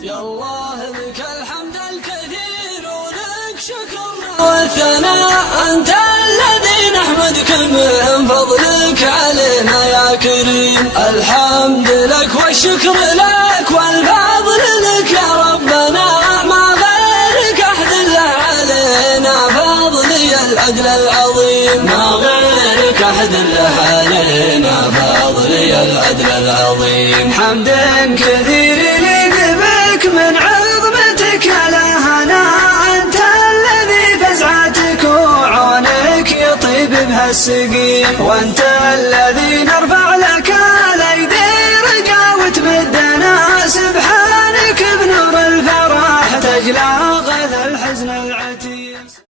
يا الله لك الحمد الكثير ولك شكر والثناء، أنت الذي نحمدك من فضلك علينا يا كريم. الحمد لك والشكر لك والفضل لك يا ربنا، ما غيرك أحد له علينا فضلي العدل العظيم، ما غيرك أحد له علينا فضلي العدل العظيم. حمد كثير من عظمتك لهنا، أنت الذي فزعتك وعونك يطيب بها السقيم، وأنت الذي نرفع لك الأيدي رجا وتمدنا، سبحانك بنور الفرح تجلى غذا الحزن العظيم.